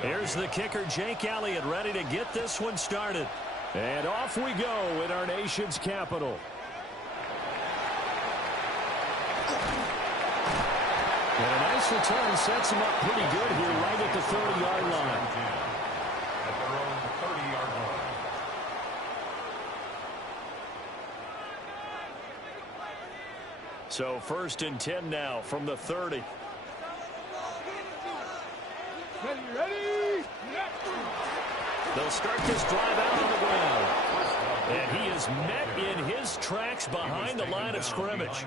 Here's the kicker, Jake Elliott, ready to get this one started. And off we go in our nation's capital. And a nice return sets him up pretty good here right at the 30-yard line. At their own 30-yard line. So 1st and 10 now from the 30. Ready? They'll start this drive out on the ground. And he is met in his tracks behind the line of scrimmage.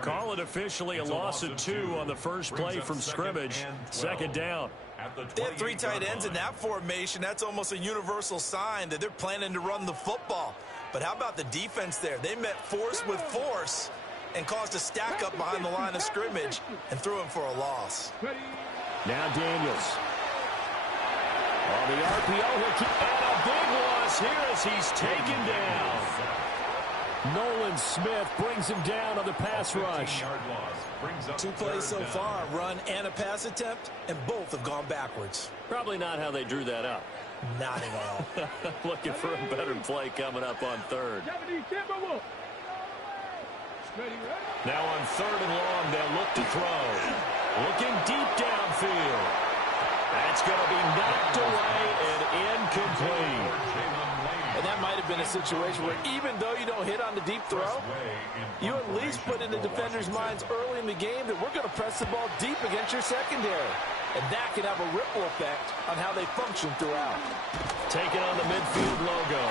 Call it officially a loss of 2 on the first play from scrimmage. 2nd down. They have 3 tight ends in that formation. That's almost a universal sign that they're planning to run the football. But how about the defense there? They met force with force and caused a stack up behind the line of scrimmage and threw him for a loss. Now Daniels. On the RPO, he'll keep, and a big loss here as he's taken down. Nolan Smith brings him down on the pass rush. 2 plays so far, run and a pass attempt, and both have gone backwards. Probably not how they drew that up. Not at all. Looking for a better play coming up on 3rd. Now on 3rd and long, they'll look to throw. Looking deep downfield. That's going to be knocked away and incomplete. And that might have been a situation where even though you don't hit on the deep throw, you at least put in the defender's minds early in the game that we're going to press the ball deep against your secondary. And that can have a ripple effect on how they function throughout. Taking on the midfield logo.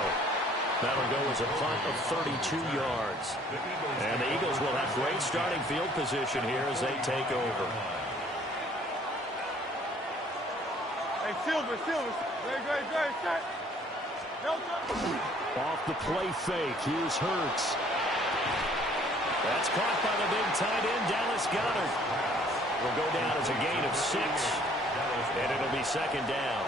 That'll go as a punt of 32 yards. And the Eagles will have great starting field position here as they take over. Silver. Great. Set. Off the play fake. Here's Hurts. That's caught by the big tight end, Dallas Goedert. Will go down as a gain of 6, and it'll be 2nd down.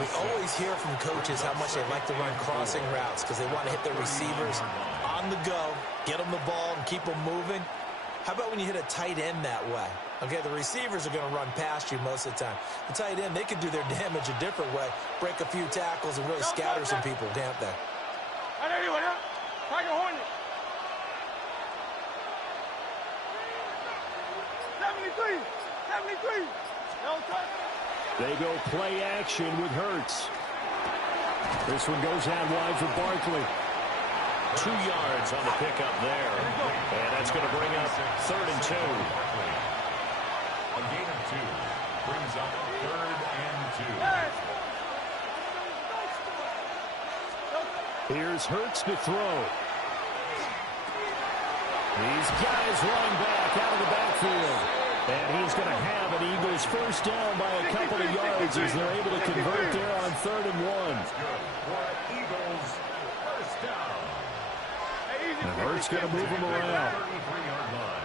We always hear from coaches how much they like to run crossing routes because they want to hit their receivers on the go, get them the ball, and keep them moving. How about when you hit a tight end that way? Okay, the receivers are going to run past you most of the time. The tight end, they can do their damage a different way, break a few tackles, and really scatter some people, can't they? They go play action with Hurts. This one goes out wide for Barkley. 2 yards on the pickup there. And that's going to bring up 3rd and 2. A gain of 2 brings up 3rd and 2. Here's Hurts to throw. These guys running back out of the backfield. And he's going to have an Eagles first down by a couple of yards as they're able to convert there on 3rd and 1. Eagles first down. And Hurts going to move him around. 33-yard line.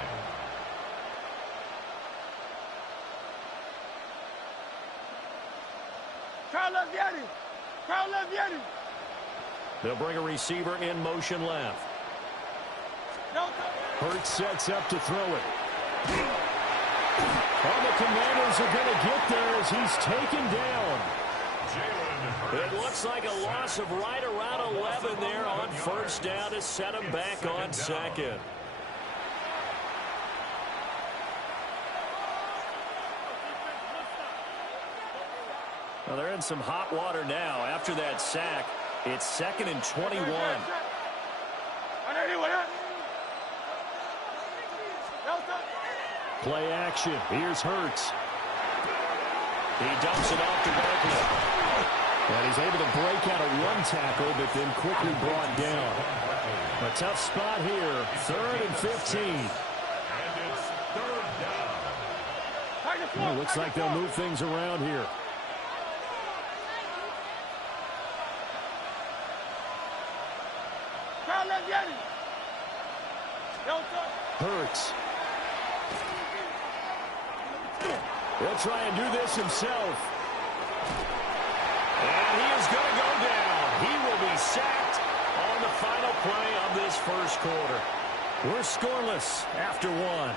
They'll bring a receiver in motion left. Hurts sets up to throw it. Oh, the Commanders are going to get there as he's taken down. It looks like a loss of right around 11 there on first down to set him back on 2nd. Well, they're in some hot water now. After that sack, it's 2nd and 21. Play action. Here's Hurts. He dumps it off to Barkley. And he's able to break out a run tackle, but then quickly brought down. A tough spot here. 3rd and 15. And it's 3rd down. Well, looks like they'll move things around here. Hurts. He'll try and do this himself. And he is going to go down. He will be sacked on the final play of this first quarter. We're scoreless after 1.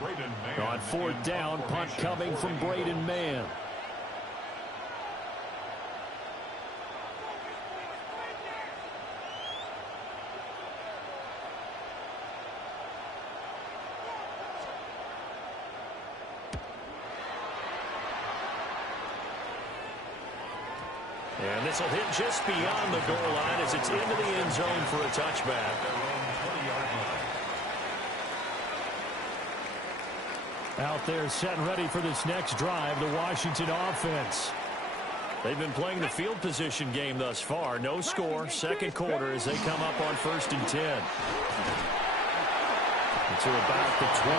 On fourth down, punt coming from Braden Mann. And this will hit just beyond the goal line as it's into the end zone for a touchback. Out there set and ready for this next drive, the Washington offense. They've been playing the field position game thus far. No score, second quarter as they come up on 1st and 10. To about the 23.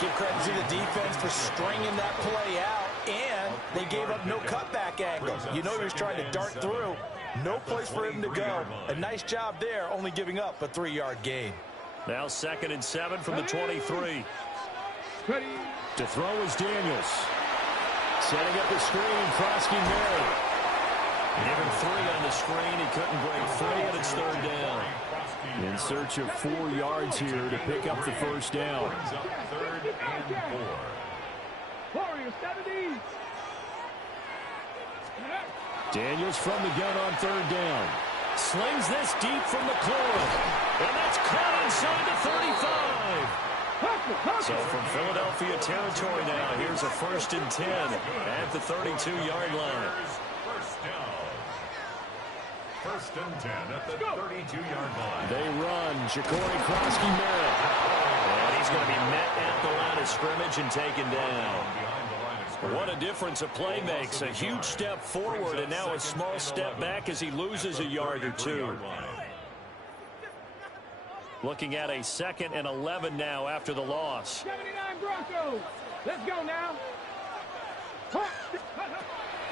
Give credit to the defense for stringing that play out, and they gave up no cutback angle. You know he was trying to dart through. No place for him to go. A nice job there, only giving up a 3-yard gain. Now 2nd and 7 from the 23. To throw is Daniels. Setting up the screen, Krosky Merritt. Given 3 on the screen, he couldn't break free, and it's 3rd down. In search of 4 yards here to pick up the first down. 3rd and 4. Daniels from the gun on 3rd down. Slings this deep from McLaurin. And that's caught inside the 35. So from Philadelphia territory now, here's a 1st and 10 at the 32-yard line. First down. 1st and 10 at the 32-yard line. They run. Ja'Cory Krosky Merritt. And he's going to be met at the line of scrimmage and taken down. What a difference a play makes. A huge step forward and now a small step back as he loses a yard or 2. Looking at a 2nd and 11 now after the loss. 79 Broncos. Let's go now.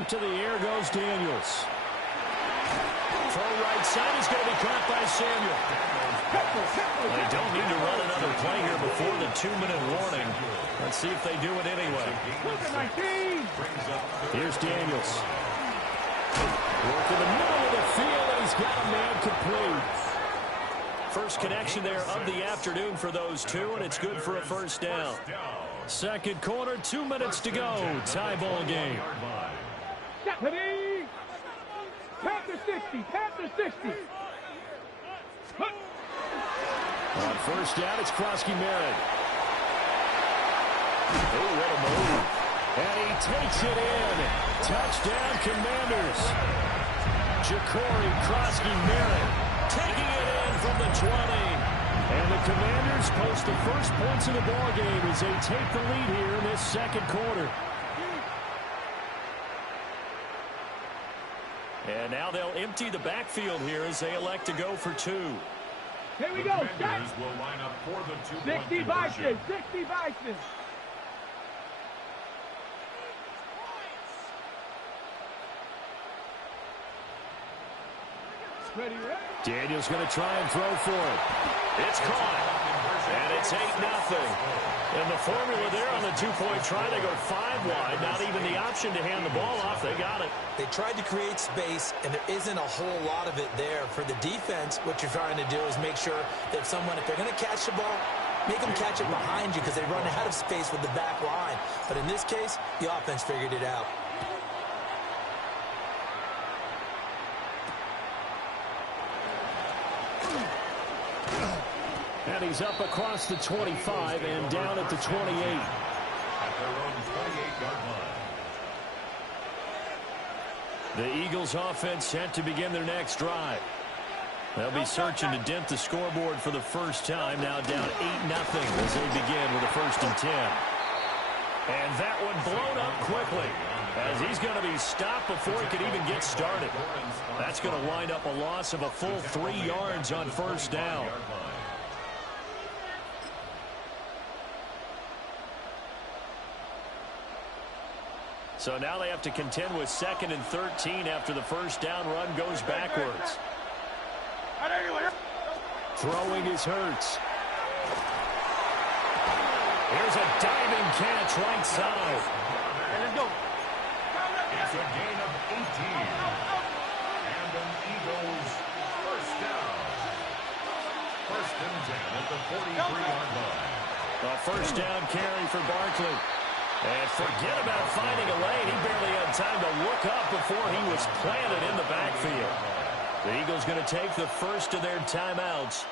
To the air goes Daniels. Throw right side is going to be caught by Samuel. They don't need to run another play here before the 2-minute warning. Let's see if they do it anyway. Here's Daniels. Work in the middle of the field, and he's got a man complete. First connection there of the afternoon for those two, and it's good for a first down. Second quarter, 2 minutes to go. Tie ball game. Panther 60, Panther 60. On first down, it's Krosky Merritt. Oh, what a move. And he takes it in. Touchdown, Commanders. Ja'Cory Krosky Merritt taking it in from the 20. And the Commanders post the first points of the ball game as they take the lead here in this second quarter. And now they'll empty the backfield here as they elect to go for 2. Here we go. Will line up for the 2-point 60 Bison, 60 Bison. Ready. Daniels going to try and throw for it. It's caught. And it's 8-0. And the formula there on the 2-point try, they go 5 wide. Not even the option to hand the ball off. They got it. They tried to create space, and there isn't a whole lot of it there. For the defense, what you're trying to do is make sure that if they're going to catch the ball, make them catch it behind you because they run out of space with the back line. But in this case, the offense figured it out. And he's up across the 25 and down at the 28. At their own 28-yard line. The Eagles offense set to begin their next drive. They'll be searching to dent the scoreboard for the first time. Now down 8-0 as they begin with a 1st and 10. And that one blown up quickly as he's going to be stopped before he could even get started. That's going to wind up a loss of a full 3 yards on first down. So now they have to contend with 2nd and 13 after the first down run goes backwards. Throwing is Hurts. Here's a diving catch right side. Let's go. It's a gain of 18. And an Eagles first down. 1st and 10 at the 43-yard line. A first down carry for Barkley. And forget about finding a lane. He barely had time to look up before he was planted in the backfield. The Eagles going to take the first of their timeouts.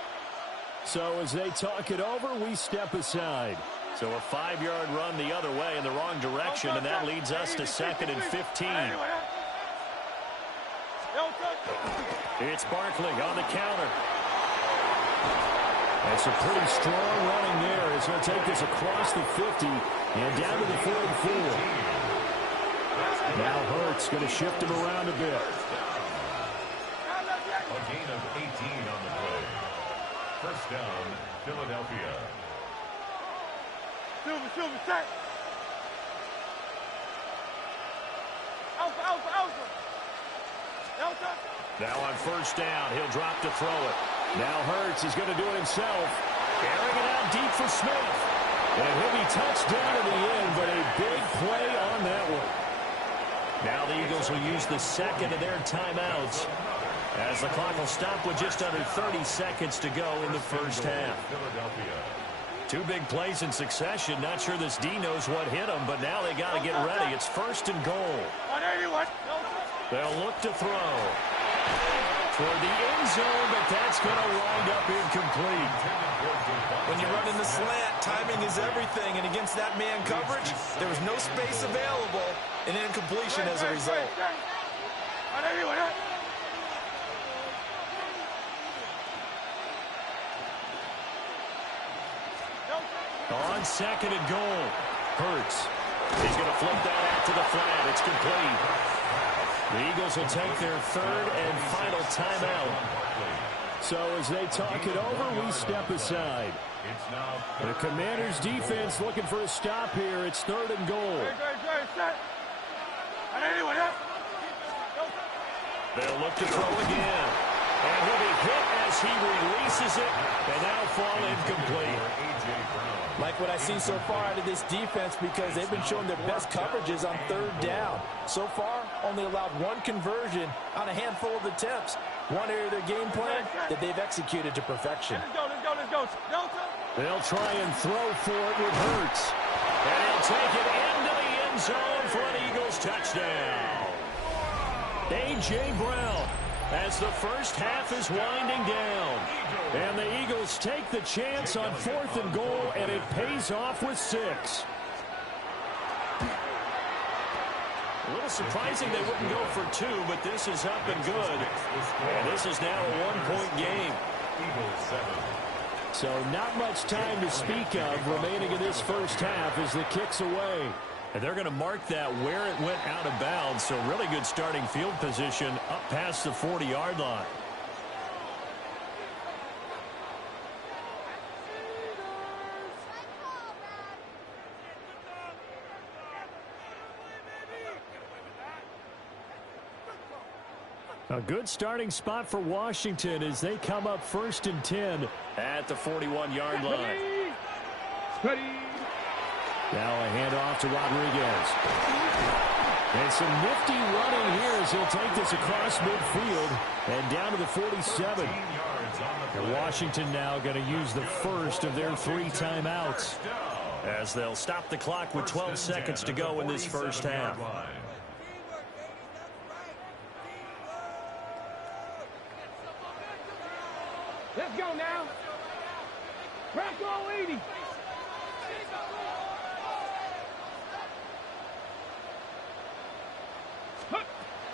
So as they talk it over, we step aside. So a 5-yard run the other way in the wrong direction, and that leads us to 2nd and 15. It's Barkley on the counter. That's a pretty strong running there. It's going to take this across the 50 and down to the 44. Now Hurts going to shift him around a bit. A gain of 18 on the play. First down, Philadelphia. Silver, set. Alpha. Now on first down, he'll drop to throw it. Now Hurts is going to do it himself. Carrying it out deep for Smith. And he'll be touched down in the end, but a big play on that one. Now the Eagles will use the second of their timeouts as the clock will stop with just under 30 seconds to go in the first half. Two big plays in succession. Not sure this D knows what hit them, but now they got to get ready. It's 1st and goal. They'll look to throw toward the end zone, but that's going to wind up incomplete. When you run in the slant, timing is everything, and against that man coverage, there was no space available, and incompletion as a result. On 2nd and goal, Hurts. He's going to flip that out to the flat. It's complete. The Eagles will take their 3rd and final timeout. So as they talk it over, we step aside. The Commanders' defense looking for a stop here. It's 3rd and goal. They'll look to throw again. And he'll be hit as he releases it, and that'll fall incomplete. Like what I've seen so far out of this defense, because they've been showing their best coverages on 3rd down. So far, only allowed 1 conversion on a handful of attempts. One area of their game plan that they've executed to perfection. Let's go. They'll try and throw for it with Hurts. And he'll take it into the end zone for an Eagles touchdown. A.J. Brown, as the first half is winding down. And the Eagles take the chance on 4th and goal, and it pays off with 6. A little surprising they wouldn't go for 2, but this is up and good. And this is now a 1-point game. So not much time to speak of remaining in this first half as the kick's away. And they're going to mark that where it went out of bounds. So really good starting field position up past the 40-yard line. A good starting spot for Washington as they come up 1st and 10 at the 41-yard line. Ready. Now a handoff to Rodriguez. And some nifty running here as he'll take this across midfield and down to the 47. And Washington now going to use the first of their 3 timeouts as they'll stop the clock with 12 seconds to go in this first half. Let's go now. Crack all 80.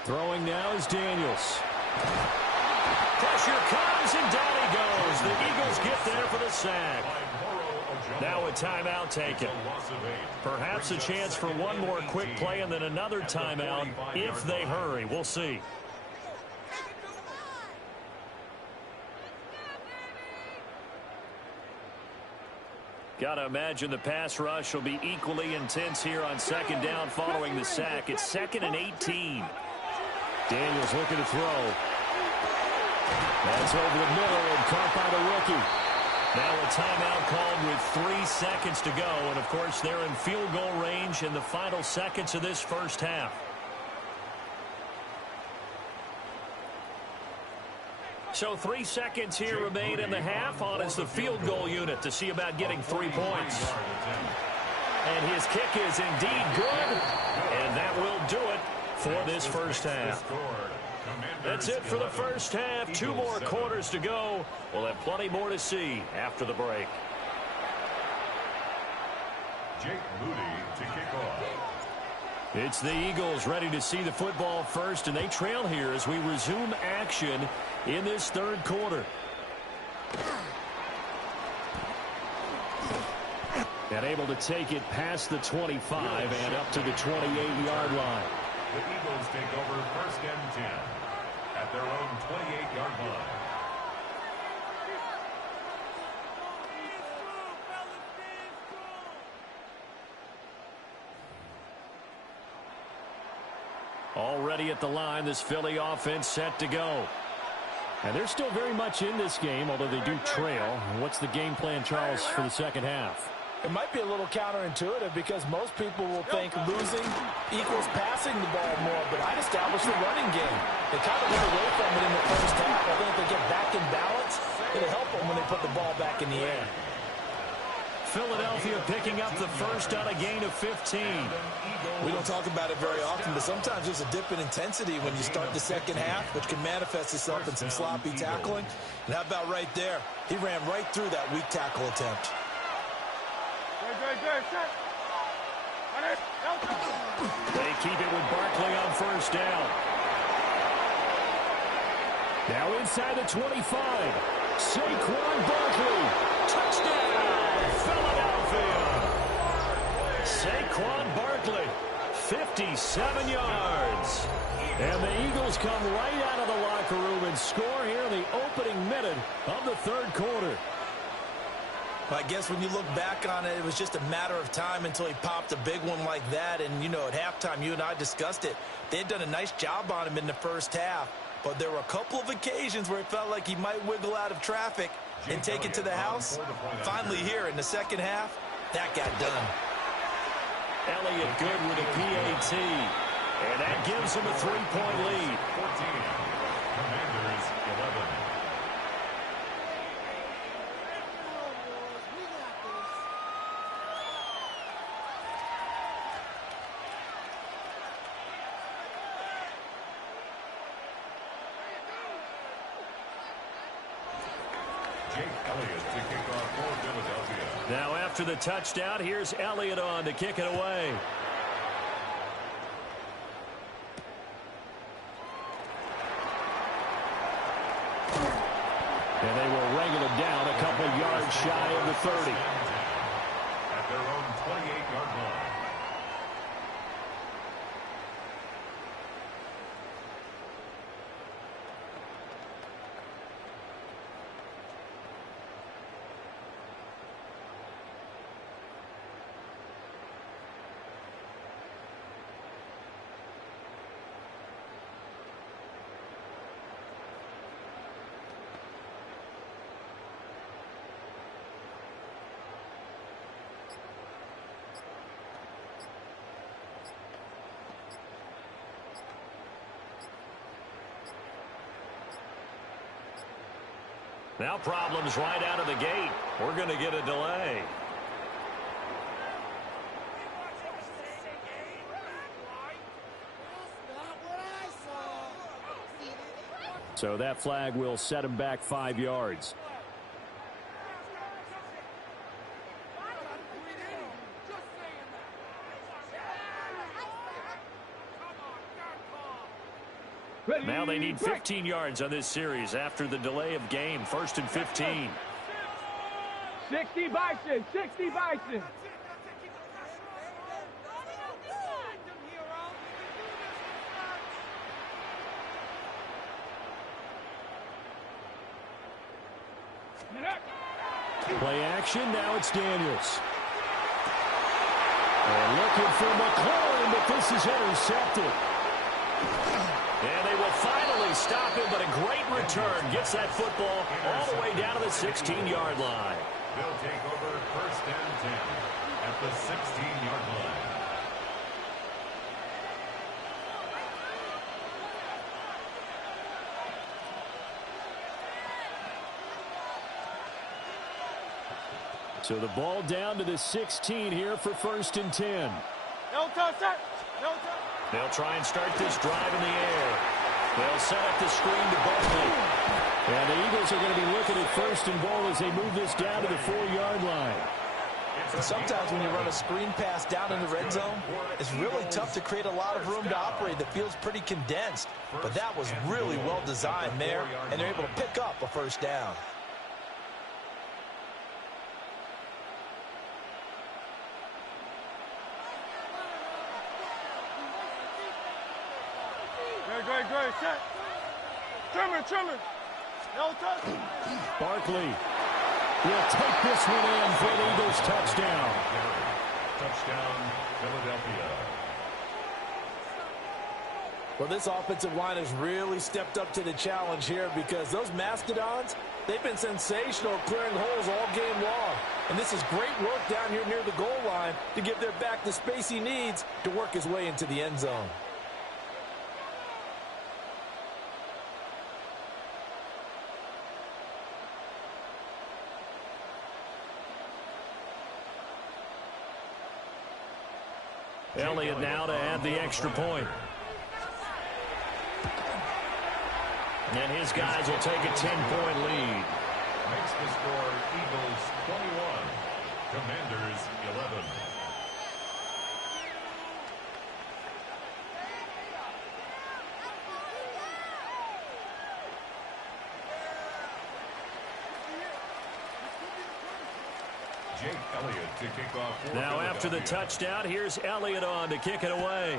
Throwing now is Daniels. Pressure comes and down he goes. The Eagles get there for the sack. Now a timeout taken. Perhaps a chance for one more quick play and then another timeout if they hurry. We'll see. Got to imagine the pass rush will be equally intense here on 2nd down following the sack. It's 2nd and 18. Daniels looking to throw. That's over the middle and caught by the rookie. Now a timeout called with 3 seconds to go. And, of course, they're in field goal range in the final seconds of this first half. So 3 seconds here remain in the half. On is the field goal unit to see about getting 3 points. And his kick is indeed good. And that will do it for this first half. That's it for the first half. 2 more quarters to go. We'll have plenty more to see after the break. Jake Moody to kick off. It's the Eagles ready to see the football first, and they trail here as we resume action in this third quarter. And able to take it past the 25 and up to the 28-yard line. The Eagles take over first and 10 at their own 28-yard line. Already at the line, this Philly offense set to go. And they're still very much in this game, although they do trail. What's the game plan, Charles, for the second half? It might be a little counterintuitive because most people will think losing equals passing the ball more, but I'd establish the running game. They kind of went away from it in the first half. I think if they get back in balance, it'll help them when they put the ball back in the air. Philadelphia picking up the first on a gain of 15. We don't talk about it very often, but sometimes there's a dip in intensity when you start the second half, which can manifest itself in some sloppy tackling. And how about right there? He ran right through that weak tackle attempt. They keep it with Barkley on first down. Now inside the 25. Saquon Barkley. Touchdown, Philadelphia. Saquon Barkley, 57 yards. And the Eagles come right out of the locker room and score here in the opening minute of the third quarter. I guess when you look back on it, it was just a matter of time until he popped a big one like that. And, you know, at halftime, you and I discussed it. They had done a nice job on him in the first half. But there were a couple of occasions where it felt like he might wiggle out of traffic and take it to the house. Finally here in the second half, that got done. Elliott good with a PAT. And that gives him a 3-point lead. 14. Commanders 11. Jake Elliott to kick off for Philadelphia. Now after the touchdown, here's Elliott on to kick it away. And they will wrangle it down a couple yards shy of the 30. At their own 28-yard line. Now problems right out of the gate. We're going to get a delay. So that flag will set him back 5 yards. Now they need 15 yards on this series after the delay of game. 1st and 15. 60 Bison, 60 Bison. Play action, now it's Daniels. And looking for McLaurin, but this is intercepted. And they will finally stop him, but a great return gets that football all the way down to the 16-yard line. They'll take over first and 10 at the 16-yard line. So the ball down to the 16 here for 1st and 10. No touch, sir. No touch. They'll try and start this drive in the air. They'll set up the screen to Barkley. And the Eagles are going to be looking at 1st and goal as they move this down to the 4-yard line. Sometimes when you run a screen pass down in the red zone, it's really tough to create a lot of room to operate. The field's pretty condensed. But that was really well designed there, and they're able to pick up a 1st down. Great, set. Trimmer. No touch. Barkley will take this one in for the Eagles touchdown. Touchdown, Philadelphia. Well, this offensive line has really stepped up to the challenge here because those Mastodons, they've been sensational clearing holes all game long. And this is great work down here near the goal line to give their back the space he needs to work his way into the end zone. Elliott now to add the extra point. And his guys will take a 10-point lead. Makes the score Eagles 21, Commanders 11. Jake Elliott to kick off. Now after the touchdown, here's Elliott on to kick it away.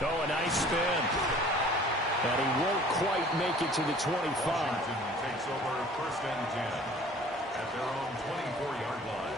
Oh, a nice spin. And he won't quite make it to the 25. Washington takes over 1st and 10 at their own 24-yard line.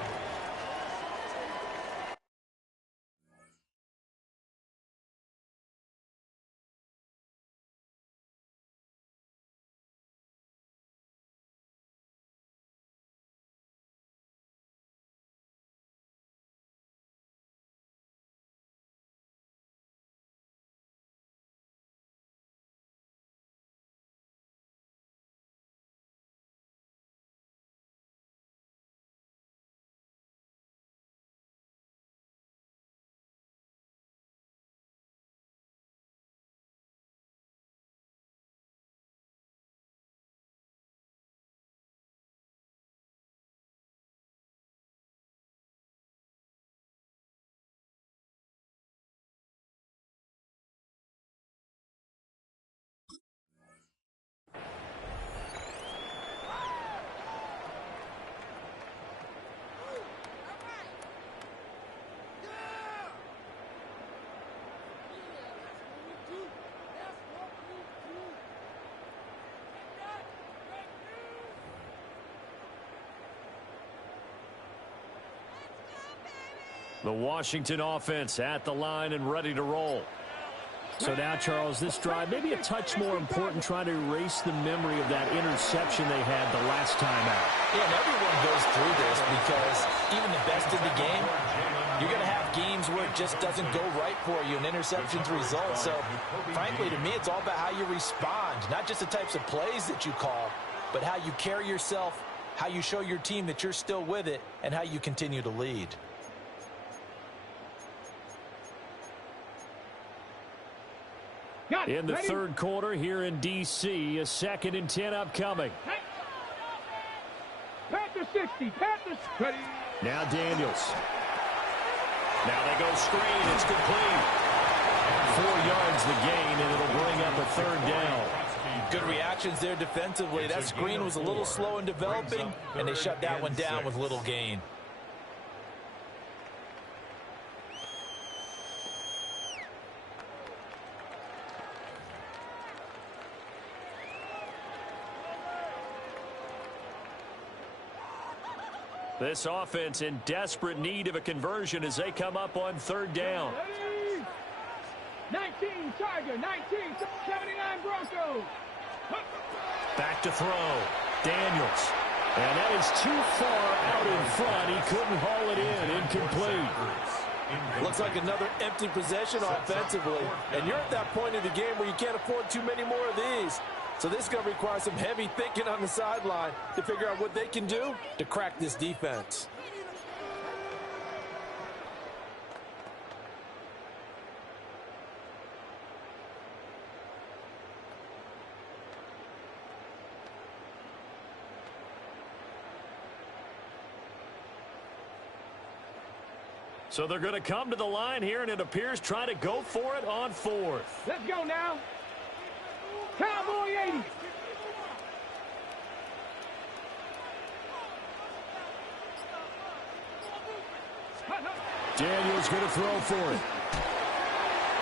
The Washington offense at the line and ready to roll. So now, Charles, this drive maybe a touch more important, trying to erase the memory of that interception they had the last time out. Yeah, and everyone goes through this because even the best in the game, you're going to have games where it just doesn't go right for you, and interceptions result. So, frankly, to me, it's all about how you respond, not just the types of plays that you call, but how you carry yourself, how you show your team that you're still with it, and how you continue to lead. In the third quarter here in D.C., a 2nd and 10 upcoming. Panther 60, Panthers. Ready. Now Daniels. Now they go screen. It's complete. 4 yards the gain, and it'll bring up a 3rd down. Good reactions there defensively. That screen was a little slow in developing, and they shut that one down with little gain. This offense in desperate need of a conversion as they come up on 3rd down. 19 Tiger, 19, 79 Broncos. Back to throw. Daniels. And that is too far out in front. He couldn't haul it in. Incomplete. Looks like another empty possession offensively. And you're at that point in the game where you can't afford too many more of these. So this is going to require some heavy thinking on the sideline to figure out what they can do to crack this defense. So they're going to come to the line here, and it appears try to go for it on fourth. Let's go now. Cowboy 80. Daniels going to throw for it.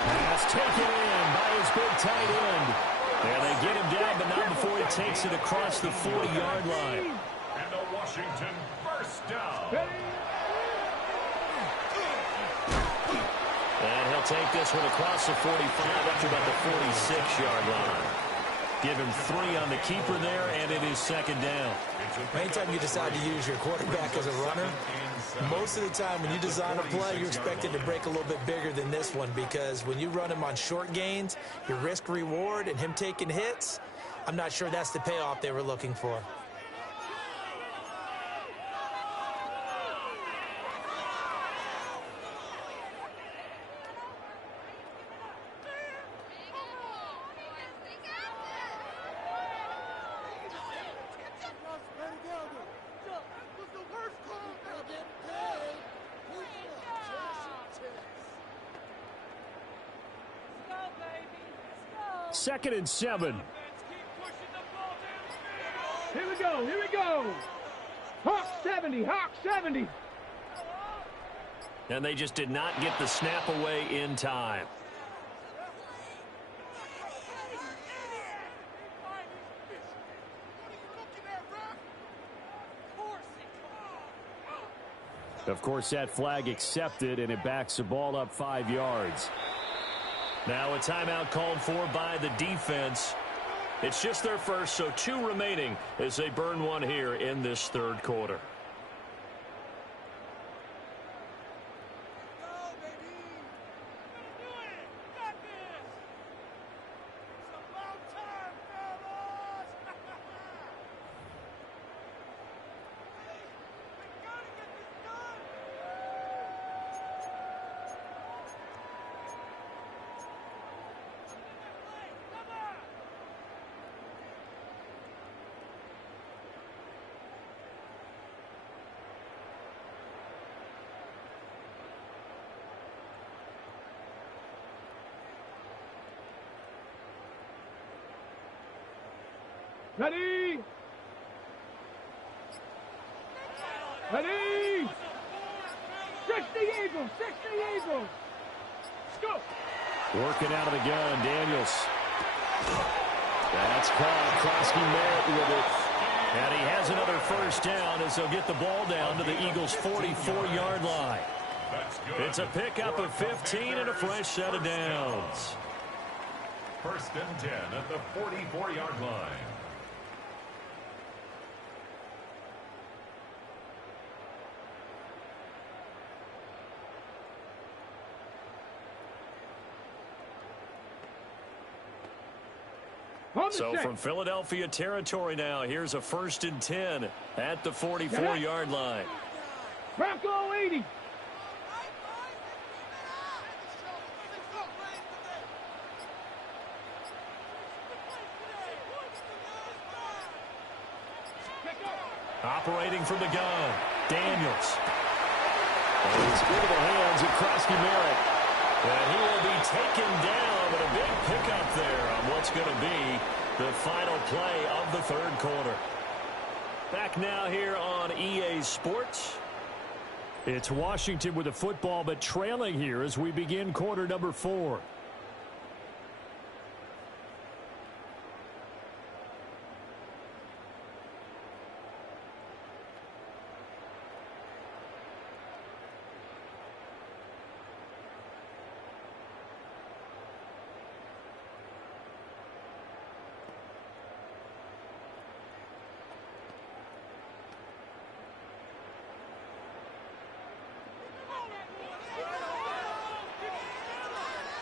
Pass taken in by his big tight end. And they get him down, but not before he takes it across the 40-yard line. And the Washington first down. And he'll take this one across the 45 up to about the 46-yard line. Give him 3 on the keeper there, and it is second down. Anytime you decide to use your quarterback as a runner, most of the time when you design a play, you're expected to break a little bit bigger than this one, because when you run him on short gains, your risk-reward and him taking hits, I'm not sure that's the payoff they were looking for. Second and 7. Here we go, here we go. Hawk 70, Hawk 70. And they just did not get the snap away in time. Of course, that flag accepted, and it backs the ball up 5 yards. Now a timeout called for by the defense. It's just their first, so 2 remaining as they burn one here in this third quarter. Ready? Ready? 60 Eagles, 60 Eagles. Let's go. Working out of the gun, Daniels. That's caught. Krosky Merritt with it. And he has another first down as they'll get the ball down to the Eagles' 44-yard line. It's a pickup of 15 and a fresh set of downs. First and 10 at the 44-yard line. So from Philadelphia territory now, here's a first and 10 at the 44-yard line. Bronco 80. Operating from the gun, Daniels. And he's into the hands of Krosky Merritt. And he will be taken down with a big pickup there on what's going to be the final play of the third quarter. Back now here on EA Sports. It's Washington with the football, but trailing here as we begin quarter number 4.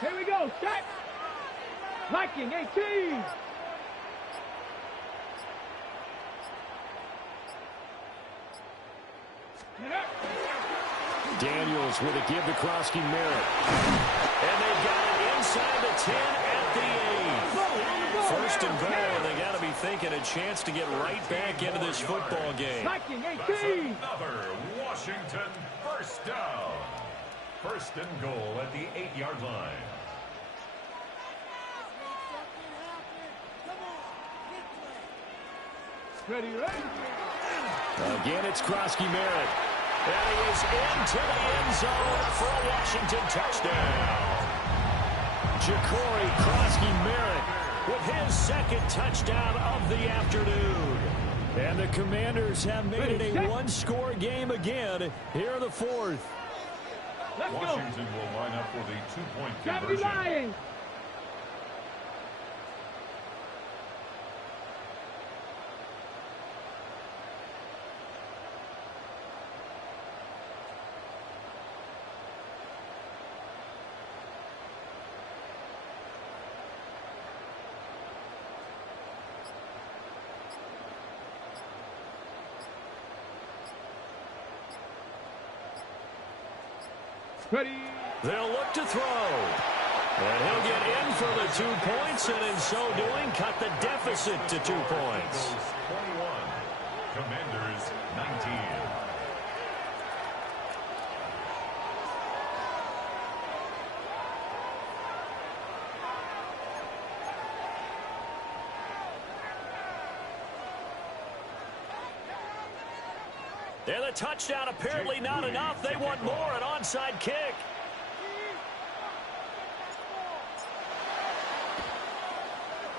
Here we go. Set. Viking 18. Daniels with a give to Krosky Merritt. And they've got it inside the 10 at the 8. First and goal, and they got to be thinking a chance to get right back into this football game. Viking 18. That's another Washington first down. First and goal at the 8-yard line. Ready, ready. Again, it's Krosky Merritt. And he is into the end zone for a Washington touchdown. Ja'Cory Krosky Merritt with his second touchdown of the afternoon. And the Commanders have made it a one-score game again here in the fourth. Let's go. Washington will line up for the two-point Gravity conversion. Lions. Ready. They'll look to throw. And he'll get in for the 2 points, and in so doing, cut the deficit to 2 points. 21. Commanders 19. And the touchdown apparently not enough. They want more, an onside kick.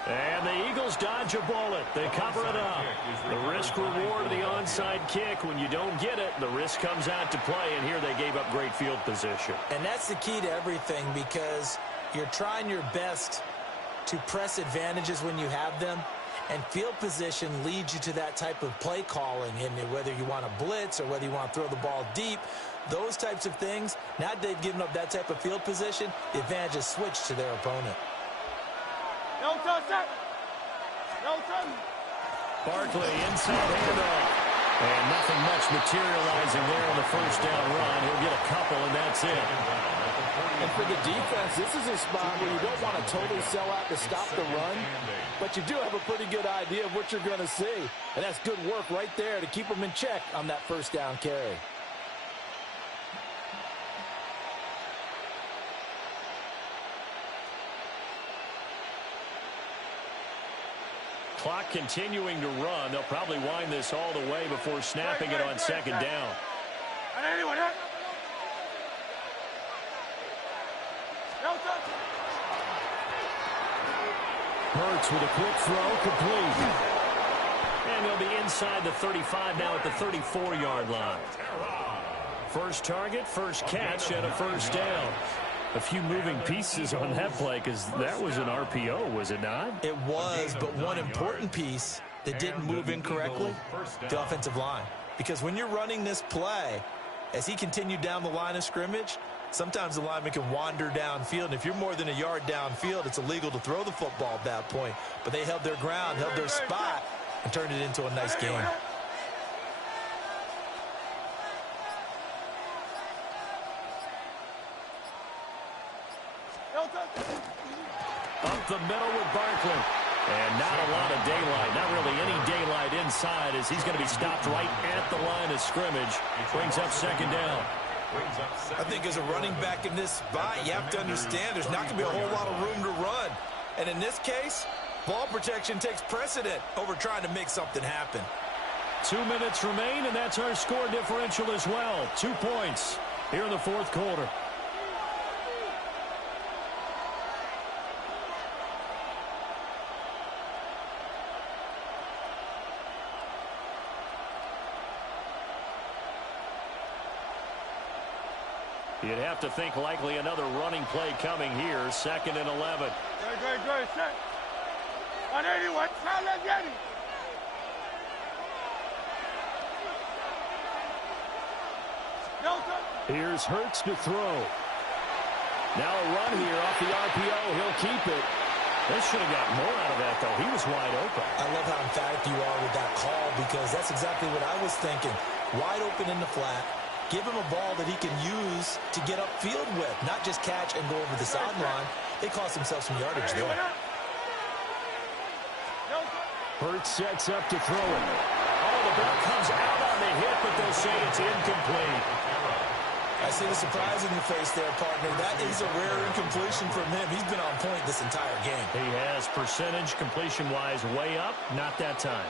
And the Eagles dodge a bullet. They cover it up. The risk-reward of the onside kick. When you don't get it, the risk comes out to play, and here they gave up great field position. And that's the key to everything, because you're trying your best to press advantages when you have them. And field position leads you to that type of play calling, and whether you want to blitz or whether you want to throw the ball deep, those types of things, now that they've given up that type of field position, the advantage is switched to their opponent. No touch that. No touch. Barkley inside handoff. And nothing much materializing there on the first down run. He'll get a couple, and that's it. And for the defense, this is a spot where you don't want to totally sell out to stop the run, but you do have a pretty good idea of what you're going to see. And that's good work right there to keep them in check on that first down carry. Clock continuing to run. They'll probably wind this all the way before snapping it on second down. Hurts with a quick throw, complete. And they'll be inside the 35 now at the 34-yard line. First target, first catch, and a first down. A few moving pieces on that play, because that was an RPO, was it not? It was, but one important piece that didn't move incorrectly, the offensive line. Because when you're running this play, as he continued down the line of scrimmage, sometimes the lineman can wander downfield. And if you're more than a yard downfield, it's illegal to throw the football at that point. But they held their ground, held their spot, and turned it into a nice game. Up the middle with Barkley. And not a lot of daylight, not really any daylight inside, as he's going to be stopped right at the line of scrimmage. Brings up second down. I think as a running back in this spot, you have to understand there's not going to be a whole lot of room to run. And in this case, ball protection takes precedent over trying to make something happen. 2 minutes remain, and that's our score differential as well. 2 points here in the fourth quarter. You'd have to think likely another running play coming here. Second and 11. Great, set. 181, now let's get it. Here's Hurts to throw. Now a run here off the RPO. He'll keep it. They should have got more out of that, though. He was wide open. I love how emphatic you are with that call because that's exactly what I was thinking. Wide open in the flat. Give him a ball that he can use to get upfield with, not just catch and go over the sideline. They cost themselves some yardage there. Hurts sets up to throw it. Oh, the ball comes out on the hit, but they'll say it's incomplete. I see the surprise in your face there, partner. That is a rare incompletion from him. He's been on point this entire game. He has percentage completion-wise way up, not that time.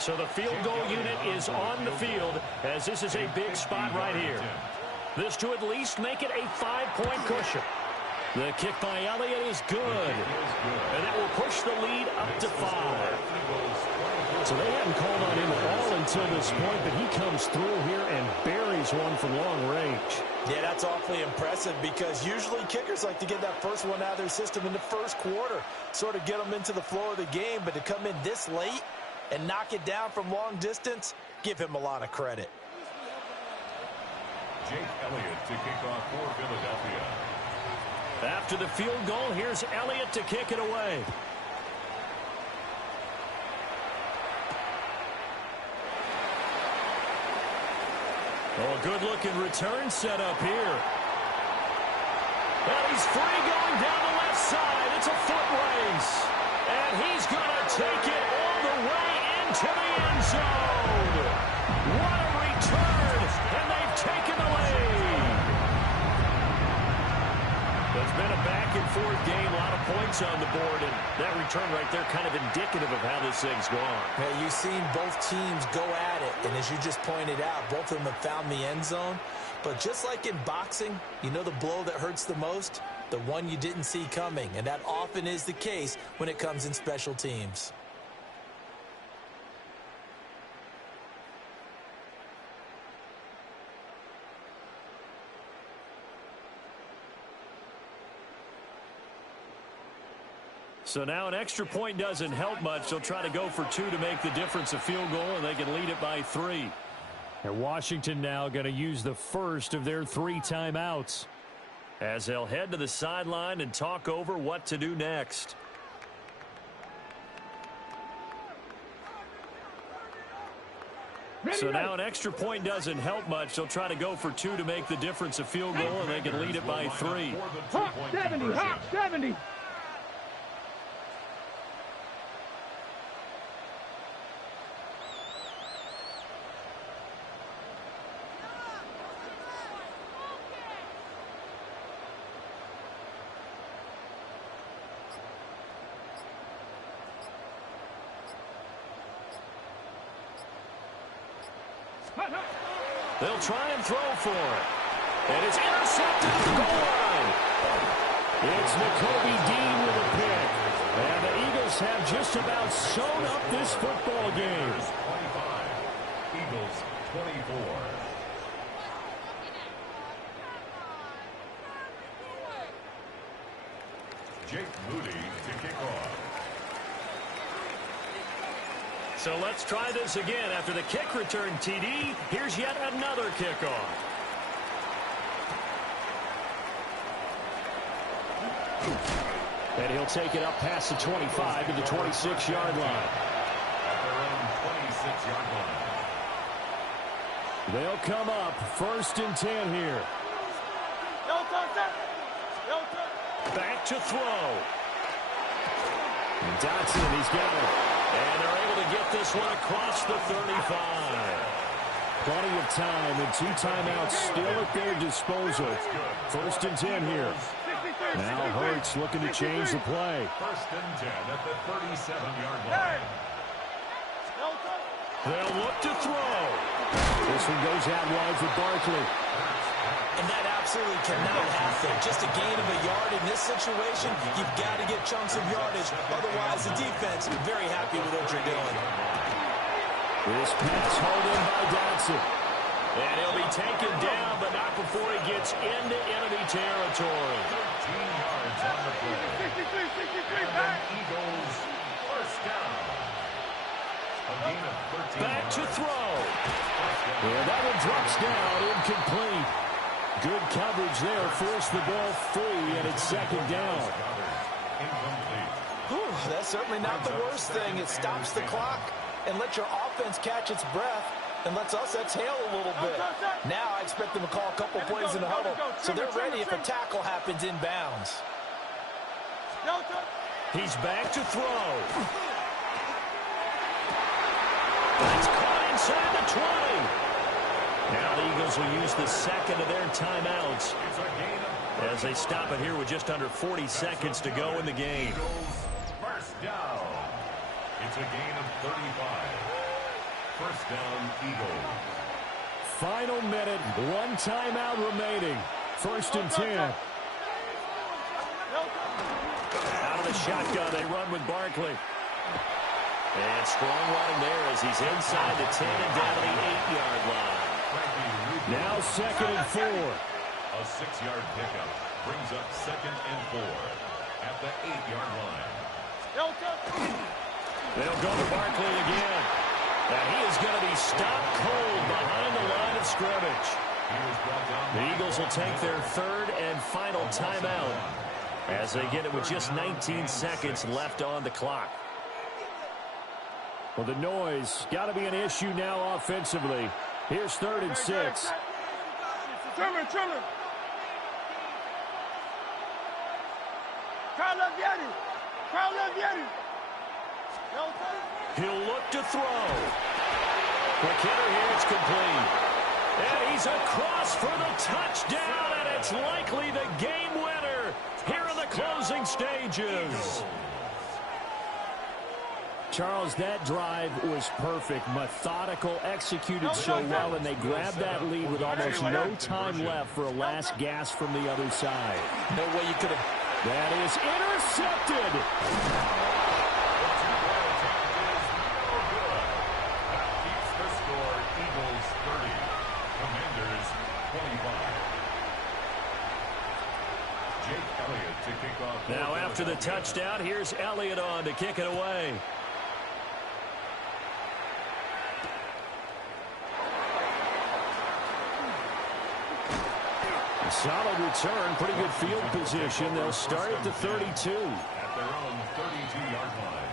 So the field goal unit is on the field as this is a big spot right here. This to at least make it a 5-point cushion. The kick by Elliott is good. And that will push the lead up to 5. So they hadn't called on him at all until this point, but he comes through here and buries one from long range. Yeah, that's awfully impressive because usually kickers like to get that first one out of their system in the first quarter, sort of get them into the flow of the game, but to come in this late and knock it down from long distance, give him a lot of credit. Jake Elliott to kick off for Philadelphia. After the field goal, here's Elliott to kick it away. Oh, a good-looking return set up here. And he's free going down the left side. It's a foot race. And he's going to take it all the way into the end zone. What a return, and they've taken the lead. It's been a back-and-forth game, a lot of points on the board, and that return right there kind of indicative of how this thing's gone. Well, you've seen both teams go at it, and as you just pointed out, both of them have found the end zone. But just like in boxing, you know the blow that hurts the most? The one you didn't see coming, and that often is the case when it comes in special teams. So now an extra point doesn't help much. They'll try to go for 2 to make the difference a field goal, and they can lead it by 3. And Washington now going to use the first of their 3 timeouts as they'll head to the sideline and talk over what to do next. So now an extra point doesn't help much. They'll try to go for 2 to make the difference a field goal, and they can lead it by 3. Hop 70, hop 70. They'll try and throw for it. And it's intercepted at the goal line. It's Nakobe Dean with a pick. And the Eagles have just about sewn up this football game. 25. Eagles 24. Jake Moody to kick off. So let's try this again. After the kick return TD, here's yet another kickoff. And he'll take it up past the 25 to the 26-yard line. At their own 26-yard line. They'll come up 1st and 10 here. Back to throw. And Dotson, he's got it. And they're able to get this one across the 35. Plenty of time and 2 timeouts still at their disposal. 1st and 10 here. Now Hurts looking to change the play. 1st and 10 at the 37-yard line. They'll look to throw. This one goes out wide for Barkley. And that absolutely cannot happen. Just a gain of a yard in this situation, you've got to get chunks of yardage. Otherwise, the defense is very happy with what you're doing. This pass hauled in by Dotson. And he'll be taken down, but not before he gets into enemy territory. 13 yards on the play. 63, back. Eagles first down. A gain of 13 Back to yards. throw. And that one drops down incomplete. Good coverage there. Forced the ball free, and it's second down. Whew, that's certainly not the worst thing. It stops the clock and lets your offense catch its breath and lets us exhale a little bit. Now I expect them to call a couple plays in the huddle so they're ready if a tackle happens inbounds. He's back to throw. That's caught inside the 20. Now the Eagles will use the second of their timeouts as they stop it here with just under 40 seconds to go in the game. First down. It's a gain of 35. First down, Eagles. Final minute, one timeout remaining. First and 10. Out of the shotgun, they run with Barkley. And strong running there as he's inside the 10 and down to the 8-yard line. Now second and 4. A 6-yard pickup brings up second and 4 at the 8-yard line. They'll go to Barkley again. And he is going to be stopped cold behind the line of scrimmage. The Eagles will take their third and final timeout as they get it with just 19 seconds left on the clock. Well, the noise got to be an issue now offensively. Here's third and 6. Trevor. He'll look to throw. Quick hitter here, it's complete. And he's across for the touchdown, and it's likely the game winner here in the closing stages. Charles, that drive was perfect. Methodical, executed so well, and they grabbed that lead with almost no time left for a last gasp from the other side. No way you could have. That is intercepted. That keeps the score. Eagles 30. Commanders 25. Jake Elliott to kick off. Now after the touchdown, here's Elliott on to kick it away. Solid return, pretty good field position. They'll start at the 32. At their own 32-yard line.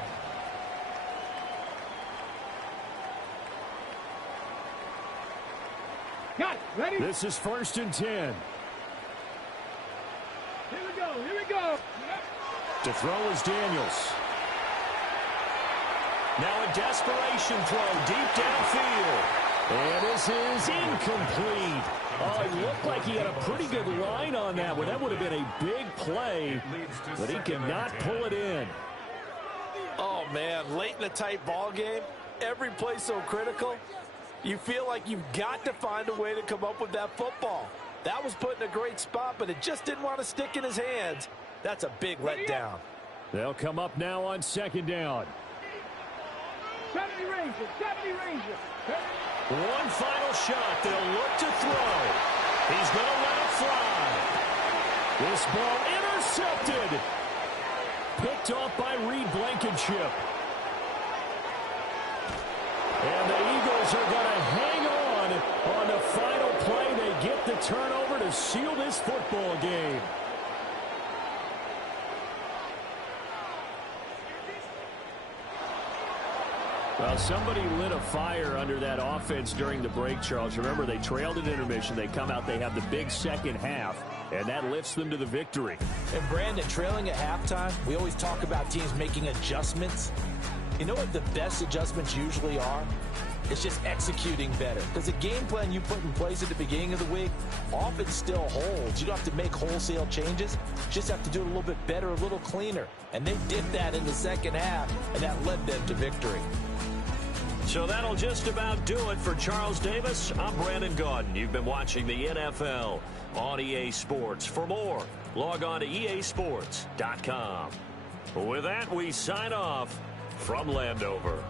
Got it. Ready? This is first and 10. Here we go. To throw is Daniels. Now a desperation throw deep downfield. And this is incomplete. Oh, it looked like he had a pretty good line on that one. That would have been a big play, but he could not pull it in. Oh, man, late in a tight ball game, every play so critical, you feel like you've got to find a way to come up with that football. That was put in a great spot, but it just didn't want to stick in his hands. That's a big letdown. They'll come up now on second down. 70 Ranger. One final shot. They'll look to throw. He's going to let it fly. This ball intercepted. Picked off by Reed Blankenship. And the Eagles are going to hang on the final play. They get the turnover to seal this football game. Well, somebody lit a fire under that offense during the break, Charles. Remember, they trailed at intermission. They come out, they have the big second half, and that lifts them to the victory. And, Brandon, trailing at halftime, we always talk about teams making adjustments. You know what the best adjustments usually are? It's just executing better. Because the game plan you put in place at the beginning of the week often still holds. You don't have to make wholesale changes. You just have to do it a little bit better, a little cleaner. And they did that in the second half, and that led them to victory. So that'll just about do it for Charles Davis. I'm Brandon Gaudin. You've been watching the NFL on EA Sports. For more, log on to easports.com. With that, we sign off from Landover.